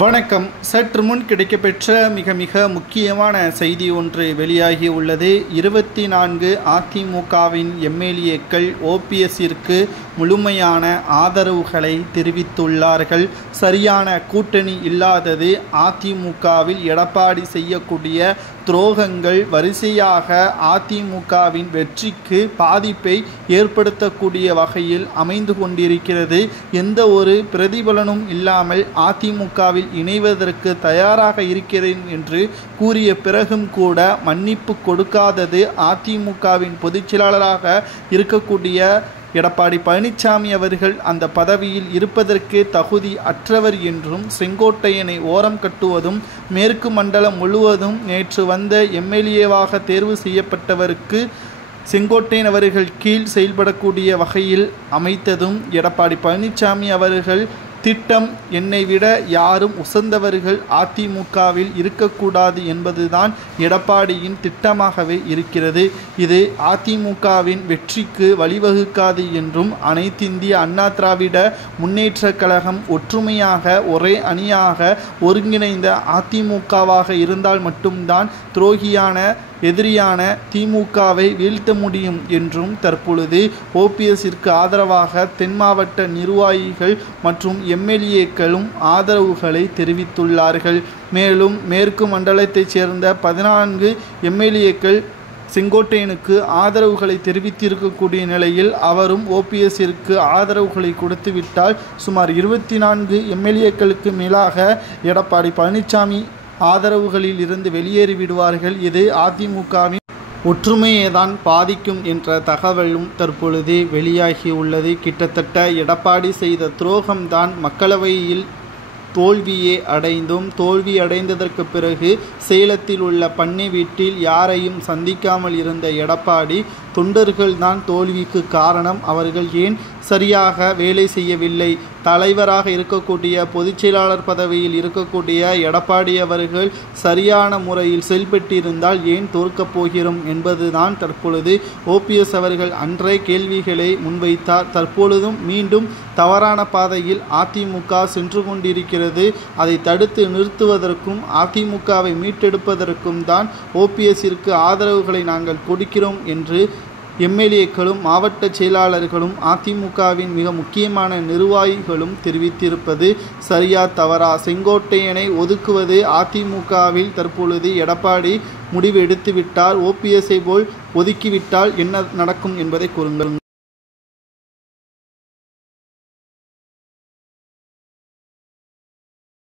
வணக்கம். சற்று முன் கிடைக்கப்பெற்ற மிக முக்கியமான செய்தி ஒன்று வெளியாகி உள்ளது. 24 அதிமுகவின் எம்எல்ஏக்கள் ஓபிஎஸ்ஸிற்கு முழுமையான ஆதரவுகளை தெரிவித்துள்ளார்கள். சரியான கூட்டணி இல்லாதது அதிமுகவில் எடப்பாடி செய்யக்கூடிய துரோகங்கள் வரிசையாக அதிமுகவின் வெற்றிக்கு பாதிப்பை ஏற்படுத்தக்கூடிய வகையில் அமைந்து கொண்டிருக்கிறது. எந்த ஒரு பிரதிபலனும் இல்லாமல் அதிமுகவில் இணைவதற்கு தயாராக இருக்கிறேன் என்று கூறிய பிறகும் கூட மன்னிப்பு கொடுக்காதது அதிமுகவின் பொதுச்செயலாளராக இருக்கக்கூடிய எடப்பாடி பழனிசாமி அவர்கள் அந்த பதவியில் இருப்பதற்கு தகுதி அற்றவர் என்றும், செங்கோட்டையனை ஓரம் கட்டுவதும், மேற்கு மண்டலம் முழுவதும் நேற்று வந்த எம்எல்ஏவாக தேர்வு செய்யப்பட்டவருக்கு செங்கோட்டையன் அவர்கள் கீழ் செயல்படக்கூடிய வகையில் அமைத்ததும் எடப்பாடி பழனிசாமி அவர்கள் திட்டம். என்னை விட யாரும் உசந்தவர்கள் அதிமுகவில் இருக்கக்கூடாது என்பதுதான் எடப்பாடியின் திட்டமாகவே இருக்கிறது. இது அதிமுகவின் வெற்றிக்கு வழிவகுக்காது என்றும், அனைத்திந்திய அண்ணா திராவிட முன்னேற்ற கழகம் ஒற்றுமையாக ஒரே அணியாக ஒருங்கிணைந்த அதிமுகவாக இருந்தால் மட்டும்தான் துரோகியான எதிரியான திமுகவை வீழ்த்த முடியும் என்றும் தற்பொழுது ஓபிஎஸ்ஸிற்கு ஆதரவாக தென் மாவட்ட நிர்வாகிகள் மற்றும் எம்எல்ஏக்களும் ஆதரவுகளை தெரிவித்துள்ளார்கள். மேலும் மேற்கு மண்டலத்தைச் சேர்ந்த 14 எம்எல்ஏக்கள் செங்கோட்டையனுக்கு ஆதரவுகளை தெரிவித்திருக்கக்கூடிய நிலையில் அவரும் ஓபிஎஸ்ஸிற்கு ஆதரவுகளை கொடுத்துவிட்டால் சுமார் 24 எம்எல்ஏக்களுக்கு மேலாக எடப்பாடி பழனிசாமி ஆதரவுகளில் இருந்து வெளியேறிவிடுவார்கள். இது அதிமுகவின் ஒற்றுமையை தான் பாதிக்கும் என்ற தகவலும் தற்பொழுது வெளியாகி உள்ளது. கிட்டத்தட்ட எடப்பாடி செய்த துரோகம்தான் மக்களவையில் தோல்வியே அடைந்தும், தோல்வி அடைந்ததற்கு பிறகு சேலத்தில் உள்ள பண்ணை வீட்டில் யாரையும் சந்திக்காமல் இருந்த எடப்பாடி தொண்டர்கள்தான் தோல்விக்கு காரணம், அவர்கள் ஏன் சரியாக வேலை செய்யவில்லை, தலைவராக இருக்கக்கூடிய பொதுச்செயலாளர் பதவியில் இருக்கக்கூடிய எடப்பாடி அவர்கள் சரியான முறையில் செயல்பட்டிருந்தால் ஏன் தோற்கப் போகிறோம் என்பதுதான் தற்பொழுது ஓபிஎஸ் அவர்கள் அன்றே கேள்விகளை முன்வைத்தார். தற்பொழுதும் மீண்டும் தவறான பாதையில் அதிமுக சென்று கொண்டிருக்கிறது. அதை தடுத்து நிறுத்துவதற்கும் அதிமுகவை மீட்டெடுப்பதற்கும் தான் ஓபிஎஸ்ஸிற்கு ஆதரவுகளை நாங்கள் கொடுக்கிறோம் என்று எம்எல்ஏக்களும் மாவட்ட செயலாளர்களும் அதிமுகவின் மிக முக்கியமான நிர்வாகிகளும் தெரிவித்திருப்பது சரியா தவறா? செங்கோட்டையனை ஒதுக்குவது அதிமுகவில் தற்பொழுது எடப்பாடி முடிவு எடுத்துவிட்டார். ஓபிஎஸ்ஐ போல் ஒதுக்கிவிட்டால் என்ன நடக்கும் என்பதை கூறுங்கள்.